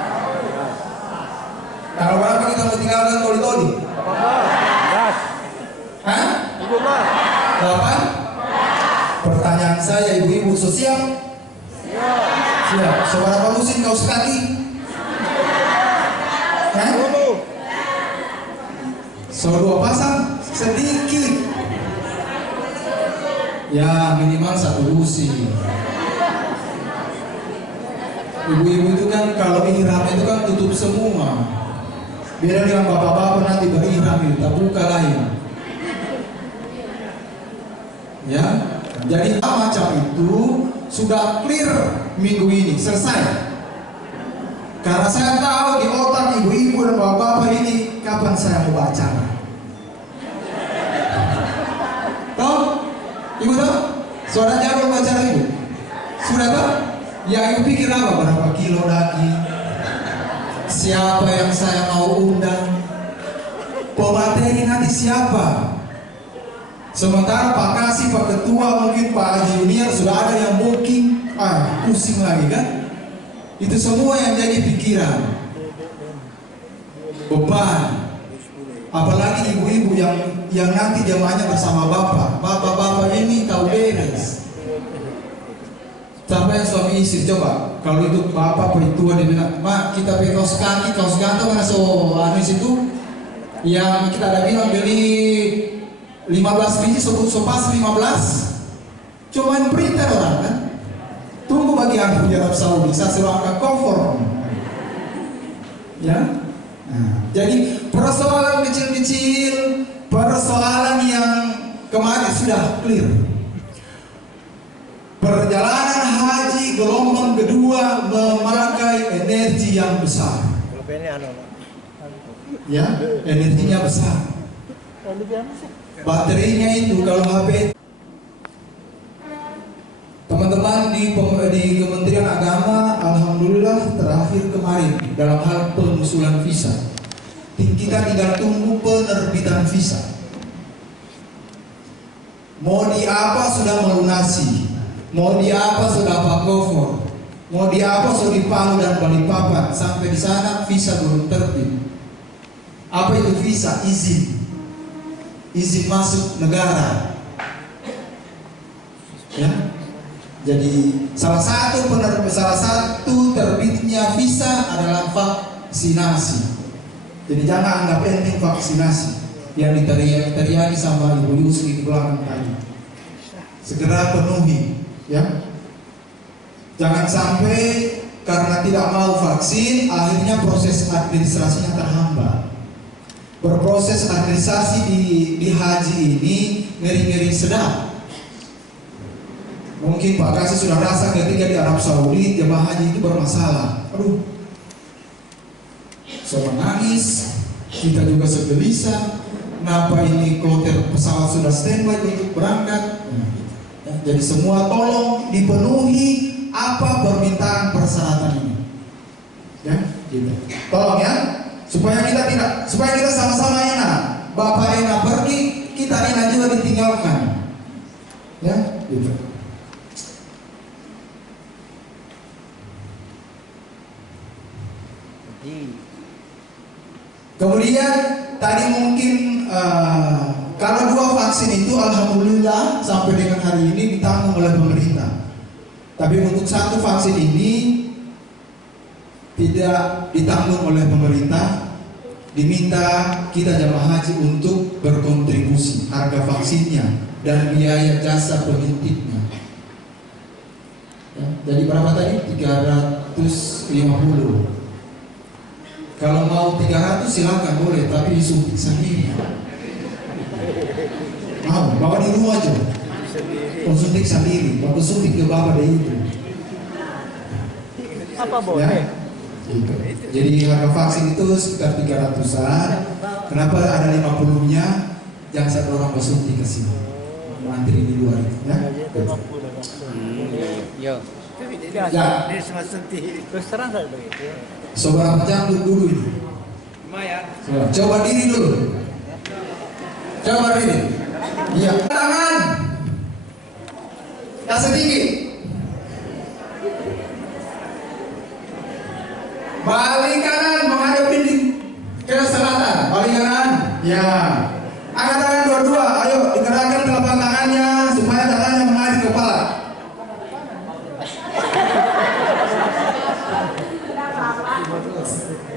Kalau berapa kita mau tinggalkan toli-toli? 18. Hah? 8? Pertanyaan saya, ibu-ibu sosial? Siap. Seberapa lusin kau sekali? Hah? So 2 pasang? Sedikit. Ya minimal 1 lusin. Ibu-ibu itu kan kalau ihram itu kan tutup semua. Beda dengan bapak-bapak nanti berihram itu tak buka lain. Ya, jadi macam itu sudah clear minggu ini selesai. Karena saya tahu di otak ibu-ibu dan bapak-bapak ini kapan saya mau baca. Tahu? Ibu tahu? Suara jago baca ibu. Sudah tahu? Ya ibu pikir apa? Berapa kilo daging? Siapa yang saya mau undang? Pemateri nanti siapa? Sementara Pak Kasih, Pak Ketua, mungkin Pak Haji Junior sudah ada yang booking. Pusing lagi kan? Itu semua yang jadi pikiran, beban. Apalagi ibu-ibu yang nanti jamaahnya bersama bapak. Bapak-bapak ini tahu beres. Sampai suami istri coba, kalau itu bapak peritua dia bilang, "Mak, kita pakai kaos kaki, kaos ganteng mana anis itu yang kita ada bilang beli 15 biji sopas 15." Cuman perintah orang kan. Tunggu bagi aku di Arab Saudi, saya suruh angkat cover. Ya. Jadi persoalan kecil-kecil, persoalan yang kemarin sudah clear. Perjalanan haji gelombang kedua memakai energi yang besar. Ya, energinya besar. Baterainya itu kalau HP. Teman-teman di Kementerian Agama, alhamdulillah terakhir kemarin dalam hal pengusulan visa. Kita tinggal tunggu penerbitan visa. Mau di apa sudah melunasi. Mau di apa sudah Pak Gofur, mau di apa sudah di Palu dan Balikpapan, sampai di sana visa belum terbit. Apa itu visa? Izin masuk negara. Ya, jadi salah satu terbitnya visa adalah vaksinasi. Jadi jangan anggap enteng vaksinasi yang diteriaki sama Ibu Yusri di belakang tadi. Segera penuhi. Ya, jangan sampai karena tidak mau vaksin akhirnya proses administrasinya terhambat. Berproses administrasi di haji ini ngeri-ngeri sedap. Mungkin Pak Kasih sudah rasa ketika di Arab Saudi jemaah haji itu bermasalah. Aduh, saya menangis, kita juga segelisah. Kenapa ini kloter pesawat sudah standby untuk berangkat? Jadi semua tolong dipenuhi apa permintaan persyaratan ini. Ya, gitu. Tolong ya, supaya kita sama-sama enak. Bapak enak pergi, kita enak juga ditinggalkan. Ya, gitu. Kemudian tadi mungkin kalau 2 vaksin itu alhamdulillah sampai dengan hari ini ditanggung oleh pemerintah. Tapi untuk satu vaksin ini tidak ditanggung oleh pemerintah, diminta kita jamaah haji untuk berkontribusi harga vaksinnya dan biaya jasa penyuntiknya. Ya, jadi berapa tadi? 350. Kalau mau 300 silakan boleh, tapi disuntik sendiri. Mau bawa di rumah aja. Konsultik sendiri, waktu suntik ke bapak deh itu. Apa boleh? Ya? Gitu. Jadi harga vaksin itu sekitar 300-an. Kenapa ada 50-nya? Jangan satu orang bersuntik ke sini. Antri di luar itu, ya. Yo. Ya. Terus terang saya begitu. Seberapa jam dulu ini? Lumayan. Coba diri dulu. Coba diri. Iya. Tangan. Tak sedikit. Balik kanan menghadap dinding ke selatan. Balik kanan. Ya. Angkat tangan dua-dua. Ayo digerakkan telapak tangannya supaya tangannya mengalir ke kepala.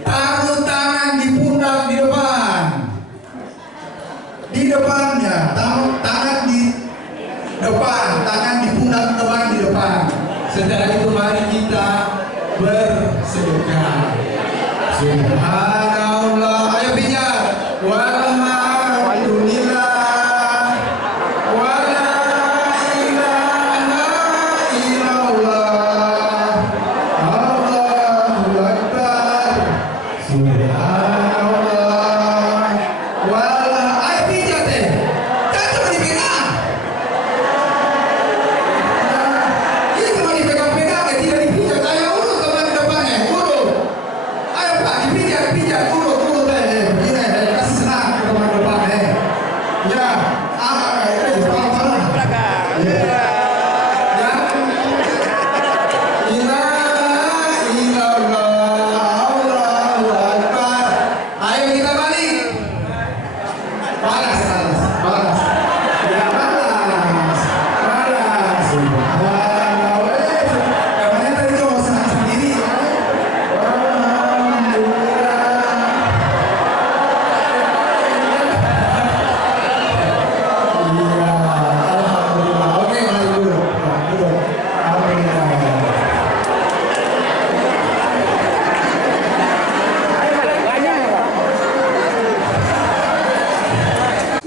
Taruh tangan di pundak di depan. Di depannya. Tangan di depan. Tangan di pundak depan di depan. Setelah itu mari kita bersedekah. Subhanallah. Ayo bicara. Walhamdulillah. Wala ilaha illallah. Allahu Akbar. Subhanallah. Wala. Ayo pijat deh. Jangan cuma dipegang. Ini cuma dipegang-pegang ya, tidak dipijat. Ayo urut teman depannya, urut. Ayo Pak, dipijat, urut deh. Ini kasih senang ke teman depan Ya, pelan-pelan. Ya. Ya. Ilaha illallah, Allahu Akbar. Ayo kita balik. Balas. Ya, balas. Subhanallah. Namanya tadi cuma senang sendiri. Alhamdulillah. Oke, baik dulu. Alhamdulillah.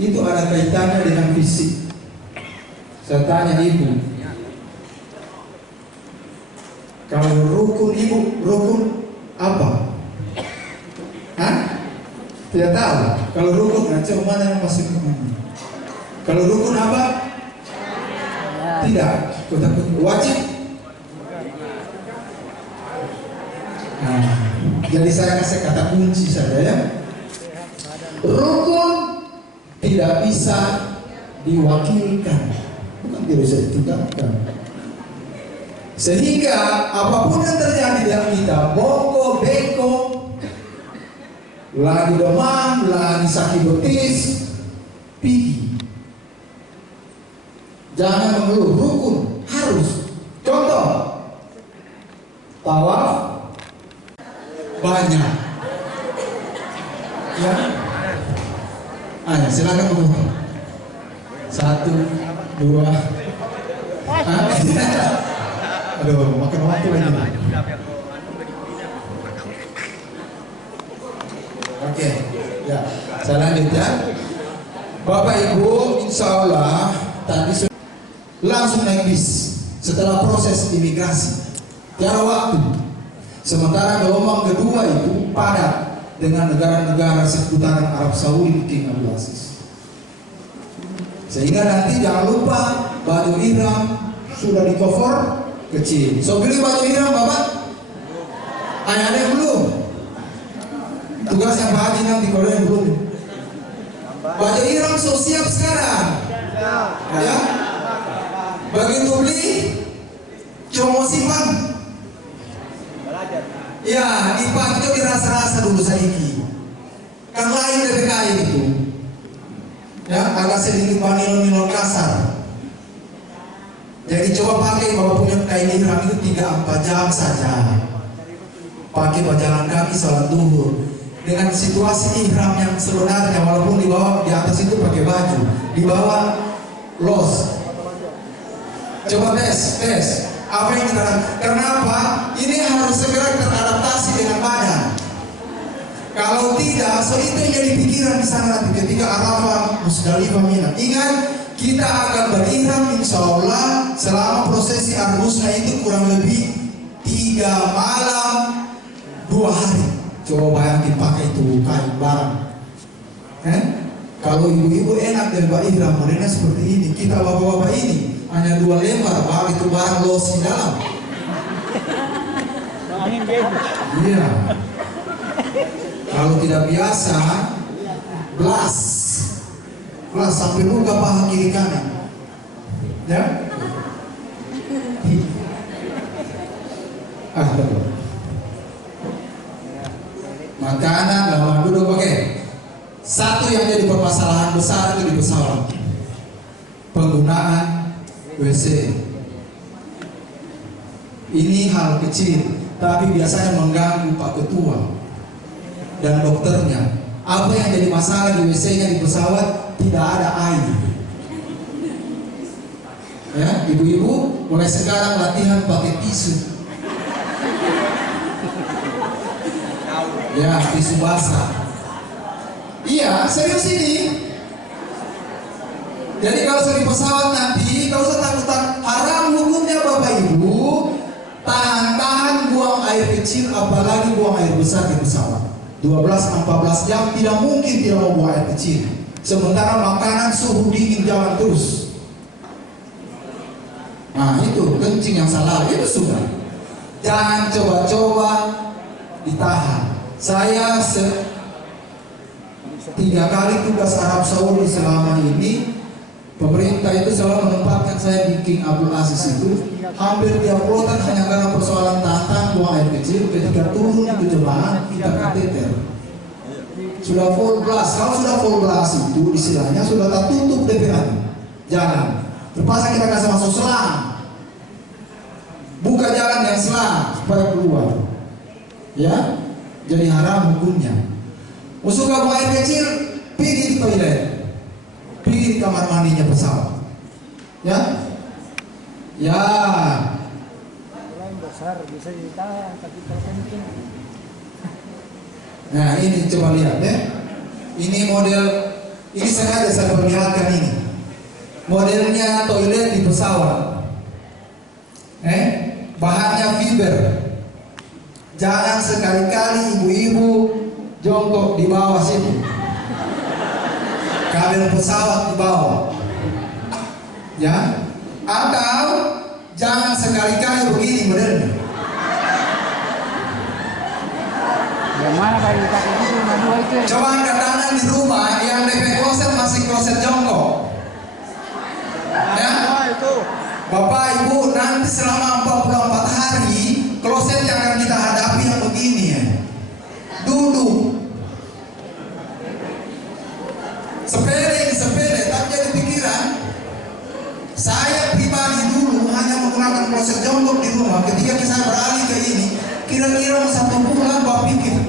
Itu ada kaitannya dengan fisik. Saya tanya ibu, kalau rukun ibu, rukun apa? Hah? Tidak tahu. Kalau rukun, coba mana yang masih rukun? Kalau rukun apa? Tidak. Wajib? Nah, jadi saya kasih kata kunci saja ya. Rukun tidak bisa diwakilkan, bukan tidak bisa ditinggalkan. Sehingga apapun yang terjadi dalam kita, bongko, beko, lagi demam, lagi sakit betis, pergi. Jangan mengeluh, rukun harus. Contoh, tawaf banyak. Ya. Ayo silakan mengeluh. 1, 2. Aduh, makan waktu lagi. Oke, ya. Saya lanjut ya. Bapak Ibu, insya Allah tadi langsung naik bis setelah proses imigrasi. Tiada waktu. Sementara gelombang kedua itu padat dengan negara-negara seputaran Arab Saudi, King Abdul Aziz. Sehingga nanti jangan lupa baju ihram sudah di cover kecil. So beli baju ihram Bapak? Ada yang belum? Tugas yang Pak Haji nanti kalau yang belum. Baju ihram so siap sekarang. Ya. Begitu beli, cuma simpan. Ya, dipakai itu dirasa-rasa dulu sedikit. Kan lain dari kain itu. Ya, agak sedikit banil kasar. Jadi coba pakai bapak punya kain ihram itu 3-4 jam saja. Pakai berjalan kaki sholat duhur dengan situasi ihram yang sebenarnya, walaupun di bawah, di atas itu pakai baju, di bawah los. Coba tes. Apa yang kita lakukan? Kenapa? Ini harus segera teradaptasi dengan badan. Kalau tidak, so itu yang jadi pikiran di sana nanti ketika Arafah, Musdalifah, Mina. Ingat, kita akan berihram insya Allah selama prosesi Arbusna itu kurang lebih 3 malam 2 hari. Coba bayangin pakai itu kain barang. Kalau ibu-ibu enak dan berihram modelnya seperti ini, kita bapak-bapak ini hanya 2 lembar, itu barang los di dalam. Iya. Kalau tidak biasa, blas sampai luka paha kiri kanan. Ya? Betul. Makanan lama duduk pakai. Satu yang jadi permasalahan besar itu di pesawat, penggunaan WC. Ini hal kecil, tapi biasanya mengganggu Pak Ketua dan dokternya. Apa yang jadi masalah di WC-nya di pesawat? Tidak ada air. Ya, ibu-ibu mulai sekarang latihan pakai tisu. Ya, tisu basah. Iya, serius ini. Jadi kalau di pesawat nanti, kalau usah takut, haram hukumnya Bapak Ibu, tahan buang air kecil, apalagi buang air besar di pesawat. 12-14 jam tidak mungkin tidak mau buang air kecil. Sementara makanan suhu dingin jalan terus. Nah itu kencing yang salah, itu sudah. Jangan coba-coba ditahan. Saya 3 kali tugas Arab Saudi selama ini. Pemerintah itu selalu menempatkan saya di King Abdul Aziz itu. Hampir tiap kloter hanya karena persoalan tahan buang air kecil. Ketika turun itu jemaah kita kateter. Sudah full blast. Kalau sudah full blast itu istilahnya sudah tak tutup DPA jalan. Terpaksa kita kasih masuk selang. Buka jalan yang selang supaya keluar. Ya, jadi haram hukumnya. Suka buang air kecil, pergi di toilet. Pergi di kamar mandinya pesawat. Ya? Ya. Besar bisa ditahan, tapi kalau kencing. Nah ini coba lihat ya. Ini model, ini sengaja saya perlihatkan ini. Modelnya toilet di pesawat. Bahannya fiber. Jangan sekali-kali ibu-ibu jongkok di bawah sini. Kabel pesawat di bawah. Ya. Atau jangan sekali-kali begini modelnya. Yang mana kali pakai itu dua itu? Coba angkat tangan di rumah yang DP kloset masih kloset jongkok. Ya. Bapak Ibu nanti selama 44 hari kloset yang akan kita hadapi yang begini ya. Duduk. Sepele, tapi jadi pikiran. Saya pribadi dulu hanya menggunakan kloset jongkok di rumah. Ketika saya beralih ke ini, kira-kira 1 bulan Bapak pikir,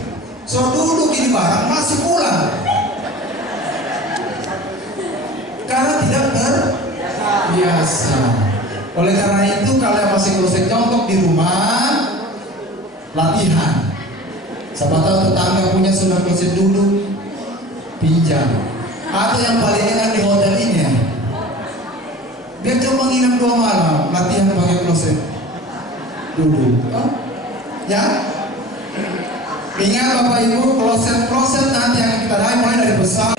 so duduk ini barang masih pulang. Karena tidak terbiasa. Oleh karena itu kalau masih kloset jongkok di rumah, latihan. Siapa tahu tetangga punya sudah kloset duduk, pinjam. Atau yang paling enak di hotel ini ya, biar cuma nginep 2 malam, latihan pakai kloset duduk. Ya, ingat Bapak Ibu, kloset nanti yang kita dapat mulai dari besar.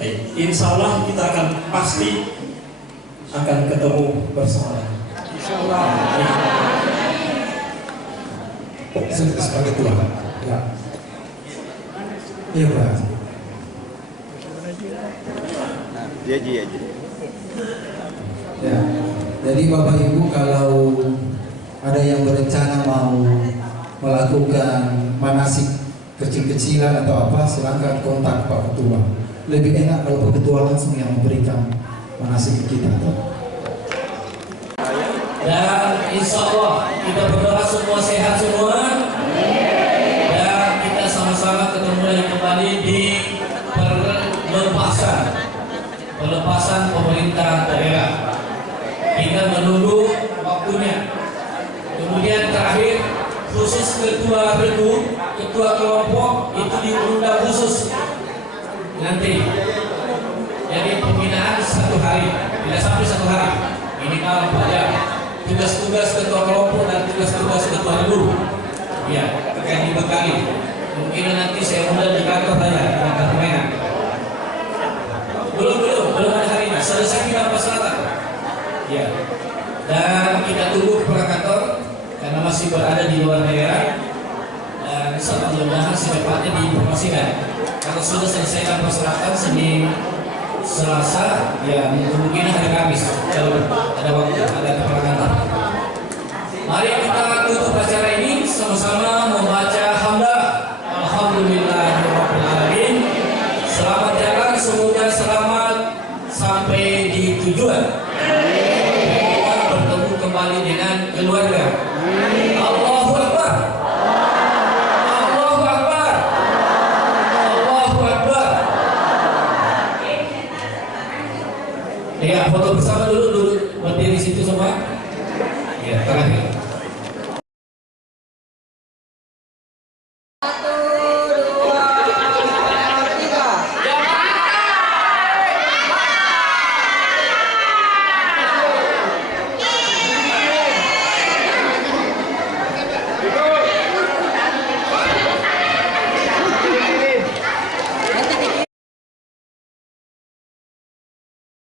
Baik, insya Allah kita akan pasti akan ketemu bersama. Insya Allah. Sebagai Tuhan. Ya. Iya Pak. Iya. Ya. Jadi Bapak Ibu kalau ada yang berencana mau melakukan manasik kecil-kecilan atau apa, silakan kontak Pak Ketua. Lebih enak kalau Pak Ketua langsung yang memberikan manasik ke kita. Dan insya Allah kita berdoa semua sehat semua, dan kita sama-sama ketemu lagi kembali di pelepasan pemerintah daerah. Tinggal menunggu waktunya. Kemudian terakhir, khusus ketua regu, ketua kelompok itu diundang khusus nanti. Jadi pembinaan 1 hari, tidak sampai 1 hari. Minimal 4 jam. Tugas-tugas ketua kelompok dan tugas-tugas ketua regu, ya, akan dibekali. Mungkin nanti saya undang di kantor saya, kantor permainan. Belum ada hari ini. Selesai kita Selatan. Ya. Dan kita tunggu kepala kantor karena masih berada di luar daerah. Dan mudah-mudahan secepatnya diinformasikan. Kalau sudah selesai Selatan Senin, Selasa, ya mungkin hari Kamis kalau ada waktu, ada kepala kantor. Mari kita tutup acara ini sama-sama membaca hamdah. Alhamdulillahirobbilalamin. Selamat jalan, semoga selamat sampai di tujuan. Kita bertemu kembali dengan keluarga.